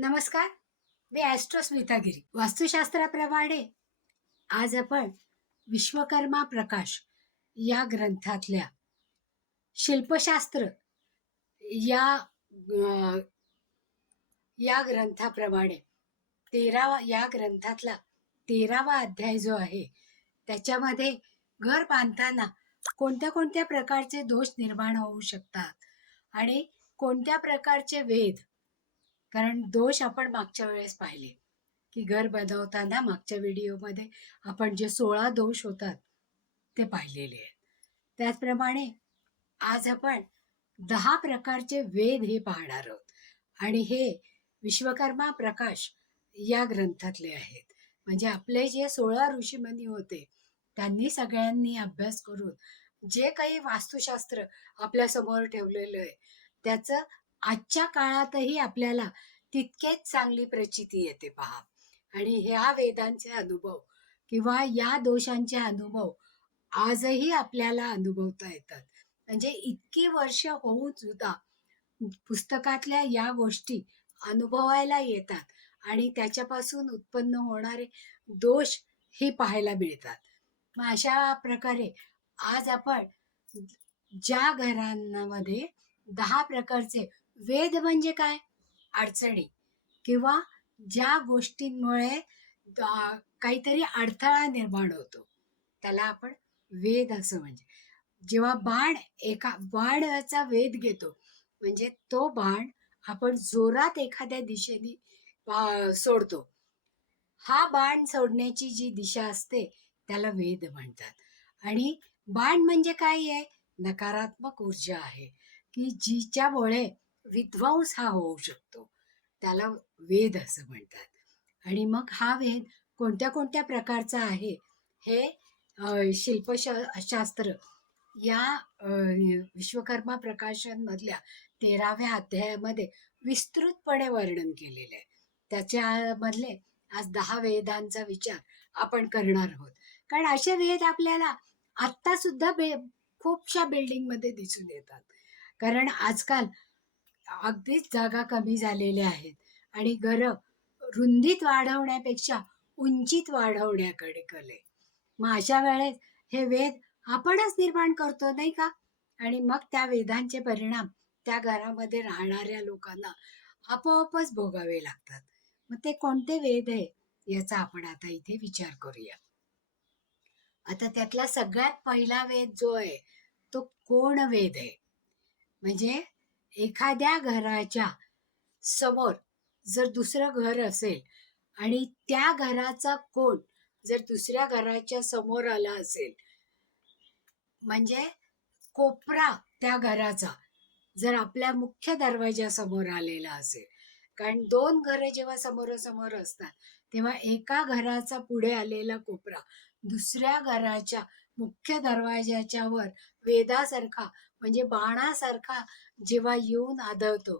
नमस्कार मी ॲस्ट्रो स्मितागिरी वास्तुशास्त्राप्रमाणे आज आपण विश्वकर्मा प्रकाश या ग्रंथातल्या शिल्पशास्त्र या या ग्रंथाप्रमाणे तेरावा या ग्रंथातला तेरावा अध्याय जो आहे त्याच्यामध्ये घर बांधताना कोणत्या कोणत्या प्रकारचे दोष निर्माण होऊ शकतात? आणि कोणत्या प्रकारचे वेद कारण दोष आपण मागच्या वेळेस पाहिले. की घर बनवताना मागच्या व्हिडिओमध्ये आपण जे सोळा दोष होतात ते पाहिलेले आहेत. त्याचप्रमाणे आज आपण दहा प्रकारचे वेद हे पाहणार आहोत. आणि हे विश्वकर्मा प्रकाश या ग्रंथातले आहेत. म्हणजे आपले जे सोळा ऋषीमनी होते त्यांनी सगळ्यांनी अभ्यास करून जे काही वास्तुशास्त्र आपल्यासमोर ठेवलेलं आहे त्याचं आजच्या काळातही आपल्याला तितकेच चांगली प्रचिती येते पहा. आणि ह्या वेदांचे अनुभव किंवा या दोषांचे अनुभव आजही आपल्याला अनुभवता येतात. म्हणजे इतकी वर्ष होऊन सुद्धा पुस्तकातल्या या गोष्टी अनुभवायला येतात आणि त्याच्यापासून उत्पन्न होणारे दोष हे पाहायला मिळतात. मग अशा प्रकारे आज आपण ज्या घरांमध्ये दहा प्रकारचे वेद म्हणजे काय? अडचणी. किंवा ज्या गोष्टींमुळे काहीतरी अडथळा निर्माण होतो. त्याला आपण वेद असं म्हणजे. जेव्हा बाण एका बाणाचा वेध घेतो म्हणजे तो बाण आपण जोरात एखाद्या दिशेने सोडतो. हा बाण सोडण्याची जी दिशा असते त्याला वेद म्हणतात. आणि बाण म्हणजे काय आहे? नकारात्मक ऊर्जा आहे. की जिच्यामुळे विध्वंस हा होऊ शकतो. त्याला वेद असं म्हणतात. आणि मग हा वेद कोणत्या कोणत्या प्रकारचा आहे? हे अ, शिल्पशा शास्त्र या विश्वकर्मा प्रकाशनमधल्या तेराव्या अध्यायामध्ये विस्तृतपणे वर्णन केलेलं आहे. त्याच्यामधले आज दहा वेदांचा विचार आपण करणार आहोत. कारण असे वेद आपल्याला आत्ता सुद्धा बे खूपशा बिल्डिंगमध्ये दिसून येतात. कारण आजकाल अगदीच जागा कमी झालेल्या आहेत. आणि घरं रुंदीत वाढवण्यापेक्षा उंचीत वाढवण्याकडे कले. मग अशा वेळेस हे वेद आपणच निर्माण करतो नाही का? आणि मग त्या वेदांचे परिणाम त्या घरामध्ये राहणाऱ्या लोकांना आपोआपच भोगावे लागतात. मग ते कोणते वेद आहे याचा आपण आता इथे विचार करूया. आता त्यातला सगळ्यात पहिला वेद जो आहे तो कोण वेद आहे? म्हणजे एखाद्या घराच्या समोर जर दुसरं घर असेल आणि त्या घराचा कोण जर दुसऱ्या घराच्या समोर आला असेल म्हणजे कोपरा त्या घराचा जर आपल्या मुख्य दरवाजासमोर आलेला असेल. कारण दोन घरं जेव्हा समोरासमोर असतात तेव्हा एका घराचा पुढे आलेला कोपरा दुसऱ्या घराच्या मुख्य दरवाजाच्या वर वेदासारखा म्हणजे बाणासारखा जेव्हा येऊन आदळतो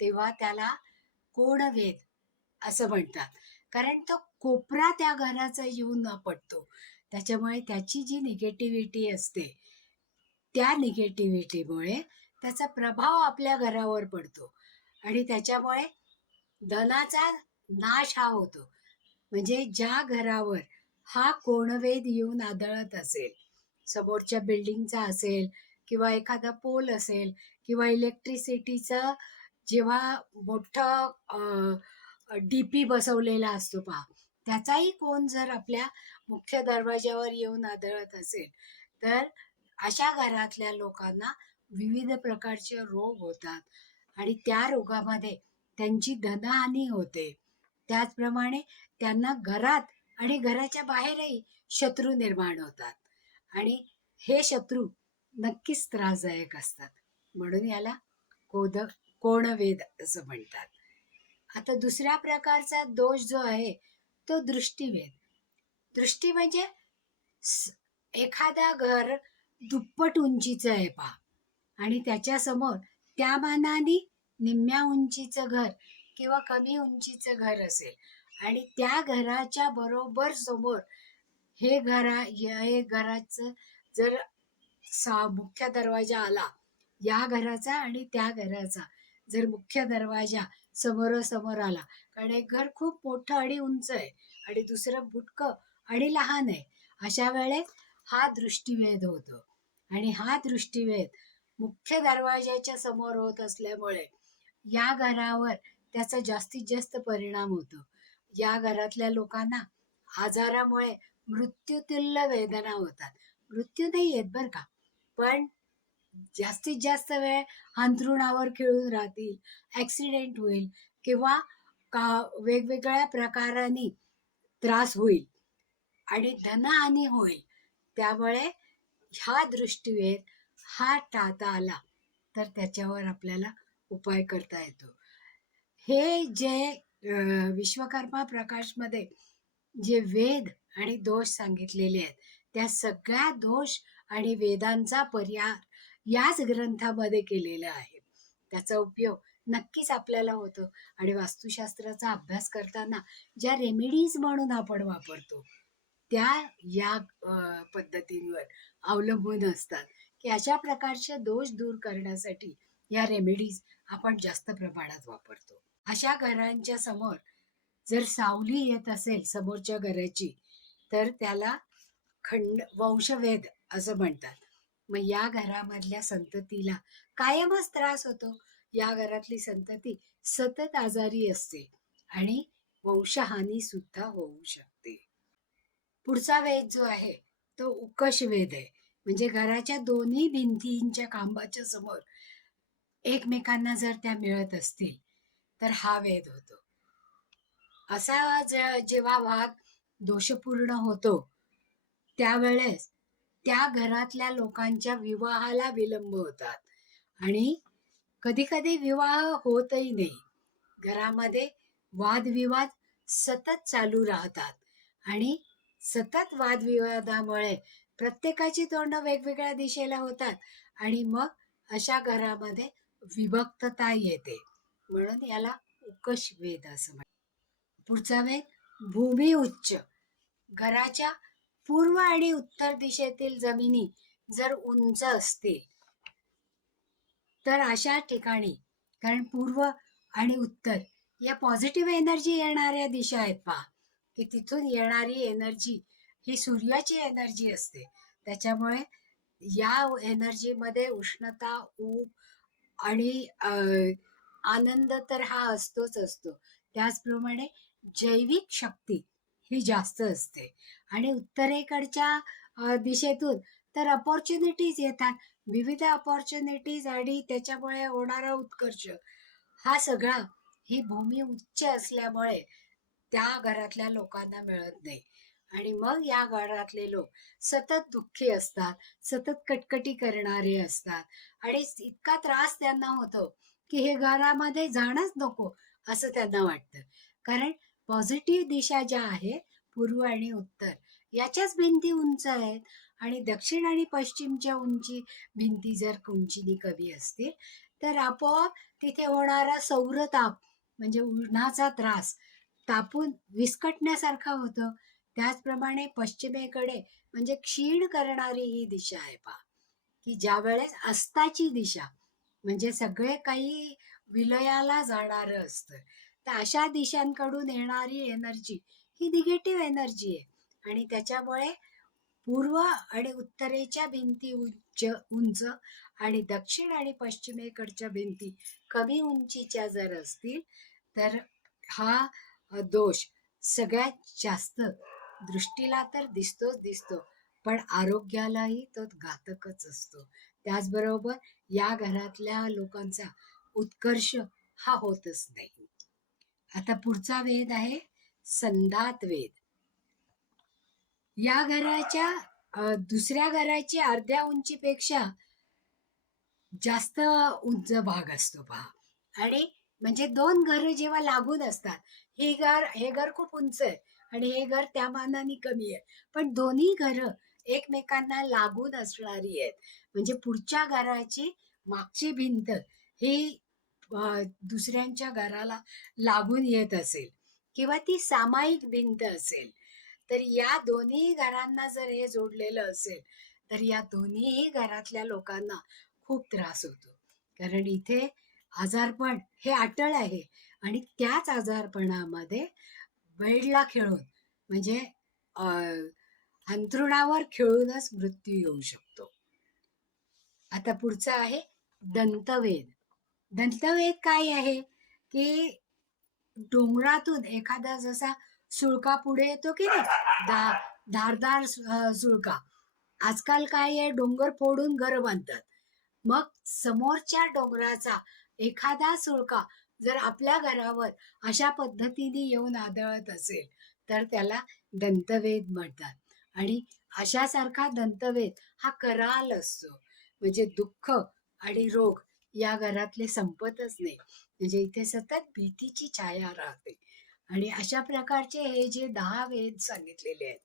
तेव्हा त्याला कोणवेद असं म्हणतात. कारण तो कोपरा त्या घराचा येऊन पडतो. त्याच्यामुळे त्याची जी निगेटिव्हिटी असते त्या निगेटिव्हिटीमुळे त्याचा प्रभाव आपल्या घरावर पडतो. आणि त्याच्यामुळे धनाचा नाश हा होतो. म्हणजे ज्या घरावर हा कोणवेद येऊन आदळत असेल समोरच्या बिल्डिंगचा असेल किंवा एखादा पोल असेल किंवा इलेक्ट्रिसिटीचा जेव्हा मोठं डीपी बसवलेला असतो पहा त्याचाही कोण जर आपल्या मुख्य दरवाज्यावर येऊन आदळत असेल तर अशा घरातल्या लोकांना विविध प्रकारचे रोग होतात आणि त्या रोगामध्ये त्यांची धनहानी होते. त्याचप्रमाणे त्यांना घरात आणि घराच्या बाहेरही शत्रू निर्माण होतात आणि हे शत्रू नक्कीच त्रासदायक असतात. म्हणून याला कोद कोणवेद असं म्हणतात. आता दुसऱ्या प्रकारचा दोष जो आहे तो दृष्टीवेद दृष्टी म्हणजे एखादा घर दुप्पट उंचीचं आहे पहा. आणि त्याच्यासमोर त्या मानाने निम्म्या उंचीचं घर किंवा कमी उंचीचं घर असेल. आणि त्या घराच्या बरोबर समोर हे घरा या- हे घराचं जर सा मुख्य दरवाजा आला या घराचा आणि त्या घराचा. जर मुख्य दरवाजा समोरासमोर आला कारण एक घर खूप मोठं आणि उंच आहे आणि दुसरं बुटकं आणि लहान आहे अशा वेळेस हा दृष्टीभेद होतो. आणि हा दृष्टीभेद मुख्य दरवाजाच्या समोर होत असल्यामुळे या घरावर त्याचा जास्तीत जास्त परिणाम होतो. या घरातल्या लोकांना आजारामुळे मृत्यूतुल्य वेदना होतात. मृत्यू नाही येत बरं का. पण जास्तीत जास्त वेळ अंथरुणावर खेळून राहतील ॲक्सिडेंट होईल किंवा का वेगवेगळ्या प्रकाराने त्रास होईल आणि धनहानी होईल. त्यामुळे ह्या दृष्टीवेध हा टाळता आला तर त्याच्यावर आपल्याला उपाय करता येतो. हे जे विश्वकर्मा प्रकाशमध्ये जे वेद आणि दोष सांगितलेले आहेत त्या सगळ्या दोष आणि वेदांचा पर्याय याच ग्रंथामध्ये केलेला आहे. त्याचा उपयोग नक्कीच आपल्याला होतो. आणि वास्तुशास्त्राचा अभ्यास करताना ज्या रेमेडीज म्हणून आपण वापरतो त्या या पद्धतींवर अवलंबून असतात. की अशा प्रकारचे दोष दूर करण्यासाठी या रेमेडीज आपण जास्त प्रमाणात वापरतो. अशा घरांच्या समोर जर सावली येत असेल समोरच्या घराची तर त्याला खंड वंशभेद असं म्हणतात. मग या घरामधल्या संततीला कायमच त्रास होतो. या घरातली संतती सतत आजारी असते आणि वंशहानी सुद्धा होऊ शकते. पुढचा वेद जो आहे तो उकश वेद आहे. म्हणजे घराच्या दोन्ही भिंतींच्या खांबाच्या समोर एकमेकांना जर त्या मिळत असतील तर हा वेद होतो. असा जेव्हा भाग दोषपूर्ण होतो त्यावेळेस त्या घरातल्या लोकांच्या विवाहाला विलंब होतात. आणि कधी कधी विवाह होतही नाही. घरामध्ये वादविवाद सतत चालू राहतात. आणि सतत वादविवादामुळे प्रत्येकाची तोंड वेगवेगळ्या दिशेला होतात. आणि मग अशा घरामध्ये विभक्तता येते. म्हणून याला उकश वेद असं म्हणतात पुढचा वेद भूमी उच्च. घराच्या पूर्व आणि उत्तर दिशेतील जमिनी जर उंच असतील तर अशा ठिकाणी कारण पूर्व आणि उत्तर या पॉझिटिव्ह एनर्जी येणाऱ्या दिशा आहेत पहा की तिथून येणारी एनर्जी ही सूर्याची एनर्जी असते. त्याच्यामुळे या एनर्जीमध्ये उष्णता ऊब आणि आनंद तर हा असतोच असतो. त्याचप्रमाणे जैविक शक्ती ही जास्त असते. आणि उत्तरेकडच्या दिशेतून तर अपॉर्च्युनिटीज येतात. विविध अपॉर्च्युनिटीज आणि त्याच्यामुळे होणारा उत्कर्ष. हा सगळा ही भूमी उच्च असल्यामुळे त्या घरातल्या लोकांना मिळत नाही. आणि मग या घरातले लोक सतत दुःखी असतात सतत कटकटी करणारे असतात. आणि इतका त्रास त्यांना होतो की हे घरामध्ये जाणंच नको असं त्यांना वाटतं. कारण पॉझिटिव्ह दिशा ज्या आहेत पूर्व आणि उत्तर याच्याच भिंती उंच आहेत. आणि दक्षिण आणि पश्चिमच्या उंची भिंती जर उंचीनी कमी असतील तर आपोआप तिथे होणारा सौरताप म्हणजे उन्हाचा त्रास तापून विस्कटण्यासारखा होतो. त्याचप्रमाणे पश्चिमेकडे म्हणजे क्षीण करणारी ही दिशा आहे पहा. की ज्या वेळेस अस्ताची दिशा म्हणजे सगळे काही विलयाला जाणारं असतं तर अशा दिशांकडून येणारी एनर्जी ही निगेटिव्ह एनर्जी आहे. आणि त्याच्यामुळे पूर्व आणि उत्तरेच्या भिंती उच्च उंच आणि दक्षिण आणि पश्चिमेकडच्या भिंती कमी उंचीच्या जर असतील तर हा दोष सगळ्यात जास्त दृष्टीला तर दिसतोच दिसतो पण आरोग्यालाही तो घातकच असतो. त्याचबरोबर या घरातल्या लोकांचा उत्कर्ष हा होतच नाही. आता पुढचा वेद आहे संधात वेद या घराच्या दुसऱ्या घराची अर्ध्या उंचीपेक्षा जास्त उंच भाग असतो पहा. आणि म्हणजे दोन घर जेव्हा लागून असतात हे घर हे घर खूप उंच आहे आणि हे घर त्या मानाने कमी आहे. पण दोन्ही घर एकमेकांना लागून असणारी आहेत. म्हणजे पुढच्या घराची मागची भिंत ही दुसऱ्यांच्या घराला लागून येत असेल किंवा ती सामायिक भिंत असेल तर या दोन्ही घरांना जर हे जोडलेलं असेल तर या दोन्ही घरातल्या लोकांना खूप त्रास होतो. कारण इथे आजारपण हे अटळ आहे आणि त्याच आजारपणामध्ये बेडला खेळून म्हणजे अंथरुणावर खेळूनच मृत्यू येऊ शकतो. आता पुढचं आहे दंतवेद दंतवेद काय आहे की डोंगरातून एखादा जसा सुळका पुढे येतो की नाही दा धारदार सुळका आजकाल काय आहे डोंगर फोडून घर बांधतात मग समोरच्या डोंगराचा एखादा सुळका जर आपल्या घरावर अशा पद्धतीने येऊन आदळत असेल तर त्याला दंतवेद म्हणतात आणि अशासारखा दंतवेद हा कराल असतो म्हणजे दुःख आणि रोग या घरातले संपतच नाही. म्हणजे इथे सतत भीतीची छाया राहते. आणि अशा प्रकारचे हे जे दहा वेद सांगितलेले आहेत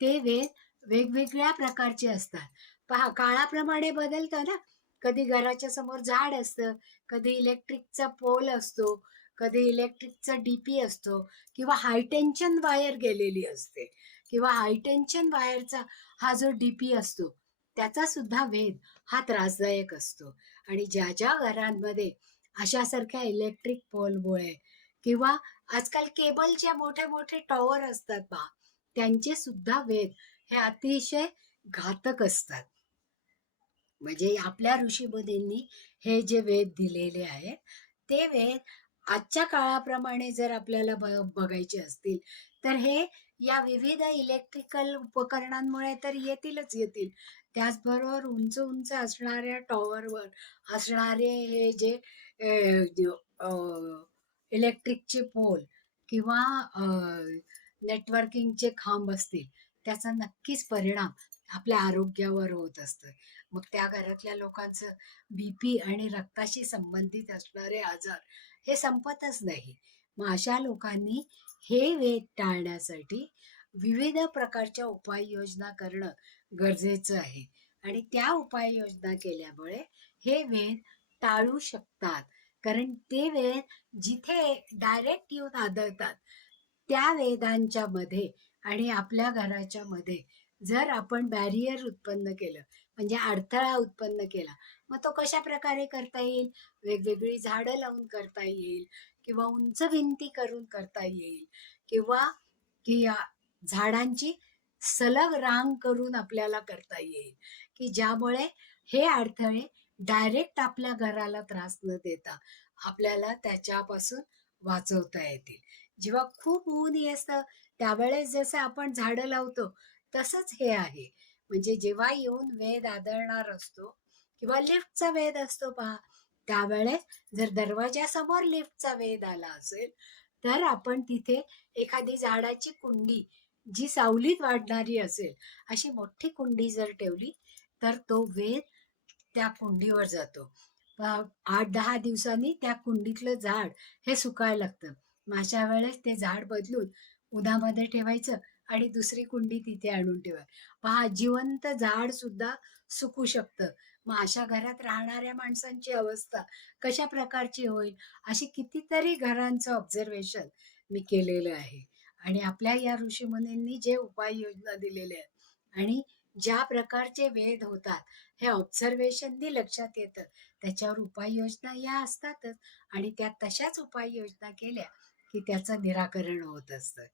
ते वेद वेगवेगळ्या प्रकारचे असतात. पहा काळाप्रमाणे बदलतं ना. कधी घराच्या समोर झाड असतं कधी इलेक्ट्रिकचा पोल असतो कधी इलेक्ट्रिकचा डीपी असतो किंवा हायटेन्शन वायर गेलेली असते किंवा हायटेन्शन वायरचा हा जो डीपी असतो त्याचा सुद्धा वेद हा त्रासदायक असतो. आणि ज्या ज्या घरांमध्ये अशासारख्या इलेक्ट्रिक पोलमुळे किंवा आजकाल केबलच्या मोठे मोठे टॉवर असतात बा त्यांचे सुद्धा वेद हे अतिशय घातक असतात. म्हणजे आपल्या ऋषीमुनींनी हे जे वेद दिलेले आहेत ते वेद आजच्या काळाप्रमाणे जर आपल्याला बघायचे असतील तर हे या विविध इलेक्ट्रिकल उपकरणांमुळे तर येतीलच येतील. त्याचबरोबर उंच उंच असणाऱ्या टॉवरवर असणारे हे जे इलेक्ट्रिकचे पोल किंवा नेटवर्किंगचे खांब असतील त्याचा नक्कीच परिणाम आपल्या आरोग्यावर होत असतं. मग त्या घरातल्या लोकांचं बीपी आणि रक्ताशी संबंधित असणारे आजार हे संपतच नाही. मग अशा लोकांनी हे वेध टाळण्यासाठी विविध प्रकारच्या उपाययोजना करणं गरजेचं आहे. आणि त्या उपाययोजना केल्यामुळे हे वेध टाळू शकतात. कारण ते वेद जिथे डायरेक्ट येऊन आदळतात त्या वेदांच्या मध्ये आणि आपल्या घराच्या मध्ये. जर आपण बॅरियर उत्पन्न केलं म्हणजे अडथळा उत्पन्न केला मग तो कशा प्रकारे करता येईल? वेगवेगळी झाडं लावून करता येईल किंवा उंच भिंती करून करता येईल किंवा कि झाडांची सलग रांग करून आपल्याला करता येईल. की ज्यामुळे हे अडथळे डायरेक्ट आपल्या घराला त्रास न देता आपल्याला त्याच्यापासून वाचवता येतील. जेव्हा खूप ऊन येतं त्यावेळेस जसं आपण झाडं लावतो तसंच हे आहे. म्हणजे जेव्हा येऊन वेद आदळणार असतो किंवा लिफ्टचा वेध असतो पहा त्यावेळेस जर दरवाजासमोर लिफ्टचा वेध आला असेल तर आपण तिथे एखादी झाडाची कुंडी जी सावलीत वाढणारी असेल अशी मोठी कुंडी जर ठेवली तर तो वेध त्या कुंडीवर जातो. आठ दहा दिवसांनी त्या कुंडीतलं झाड हे सुकायला लागतं. मग वेळेस ते झाड बदलून उन्हामध्ये ठेवायचं आणि दुसरी कुंडी तिथे आणून ठेवाय. पहा जिवंत झाड सुद्धा सुकू शकतं. मग अशा घरात राहणाऱ्या माणसांची अवस्था कशा प्रकारची होईल? अशी कितीतरी घरांचं ऑब्झर्वेशन मी केलेलं आहे. आणि आपल्या या ऋषीमुनींनी जे उपाययोजना दिलेल्या आहेत आणि ज्या प्रकारचे वेध होतात हे ऑब्झर्वेशननी लक्षात येतं. त्याच्यावर उपाययोजना या असतातच आणि त्या तशाच उपाययोजना केल्या की त्याचं निराकरण होत असतं.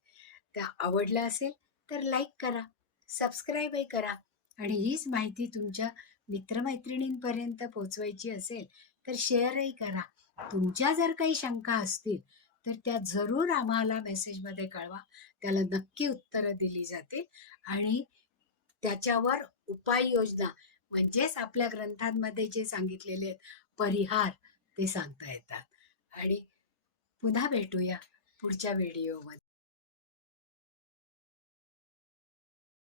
त्या आवडलं असेल तर लाईक करा सबस्क्राईबही करा आणि हीच माहिती तुमच्या मित्रमैत्रिणींपर्यंत पोचवायची असेल तर शेअरही करा. तुमच्या जर काही शंका असतील तर त्या जरूर आम्हाला मेसेजमध्ये कळवा. त्याला नक्की उत्तरं दिली जातील आणि त्याच्यावर उपाययोजना म्हणजेच आपल्या ग्रंथांमध्ये जे सांगितलेले आहेत परिहार ते सांगता येतात. आणि पुन्हा भेटूया पुढच्या व्हिडिओमध्ये.